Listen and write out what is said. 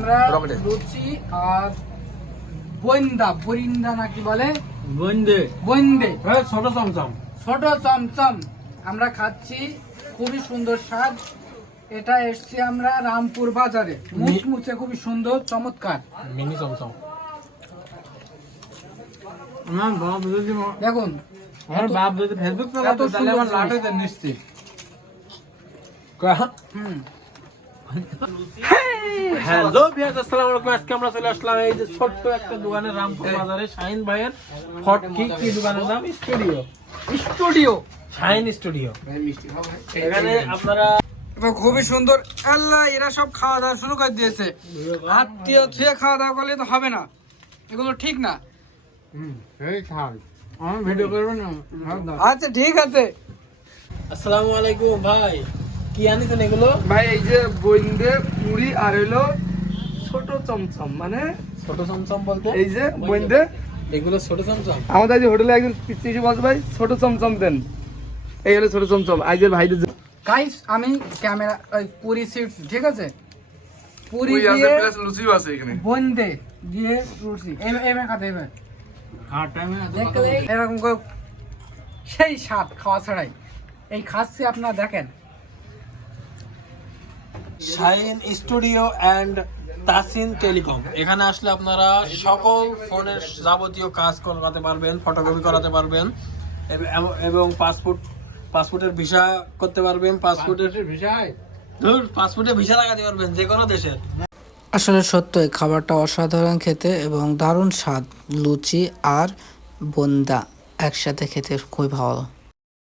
আমরা লুচি আর বইন্দা বরিন্দা নাকি বলে? বন্দে বইন্দে হ্যাঁ ছোট চমচম। ছোট চমচম। আমরা খাচ্ছি খুবই সুন্দর স্বাদ। এটা এসছি আমরা রামপুর বাজারে। মুচমুচে খুবই সুন্দর চমৎকার। মিনি চমচম। আমার বাপ যদি দেখুন আমার বাপ যদি ফেসবুক এত সুন্দর লাটে নিশ্চিত। হুম। হ্যালো ভিয়াস আসসালামু আলাইকুম। আজকে আমরা চলে আসলাম এই যে ছোট্ট একটা দোকানে রামপুর বাজারে। শাহিন ভাইয়ের ফট কি কি দোকানের নাম? স্টুডিও স্টুডিও শাহিন স্টুডিও এখানে আপনারা খুবই সুন্দর। আল্লাহ এরা সব খাওয়া দাওয়া শুরু করে দিয়েছে। আত্মীয় খেয়ে খাওয়া দাওয়া করলে তো হবে না। এগুলো ঠিক না। হুম এই থাক। আমি ভিডিও না। আচ্ছা ঠিক আছে। আসসালামু আলাইকুম ভাই। কি আনিছেন এগুলো? ভাই এই যে বইন্দে পুরি আর হইল ছোট চমচম মানে? ছোট চমচম বলতে? এই যে বইন্দে। এগুলো ছোট চমচম? আমাদের যে হোটেলে একজন এসে বলছে ভাই ছোট চমচম দেন। এই হলো ছোট চমচম। আইজের ভাইদের জন্য। গাইস আমি ক্যামেরা ওই পুরি সিট ঠিক আছে? পুরি দিয়ে প্লাস লুচিও আছে এখানে। বন্দে দিয়ে রুচি এমএ খাতে এবার হ্যাঁ টাইমে এরকম করে সেই স্বাদ খাওয়া ছাড়াই। এই খাচ্ছি আপনারা দেখেন। Shine studio and Tasin telecom. এখানে আসলে আপনারা সকল ফোনের যাবতীয় কাজ করাতে পারবেন ফটোকপি করাতে পারবেন এব- এবং পাসপোর্ট পাসপোর্টের ভিসা করতে পারবেন পাসপোর্টের ভিসায় ধর পাসপোর্টে ভিসা লাগাতে পারবেন যে কোনো দেশের। আসলে সত্যই খাবারটা অসাধারণ খেতে এবং দারুণ স্বাদ লুচি আর বোন্দা একসাথে খেতে খুবই ভালো।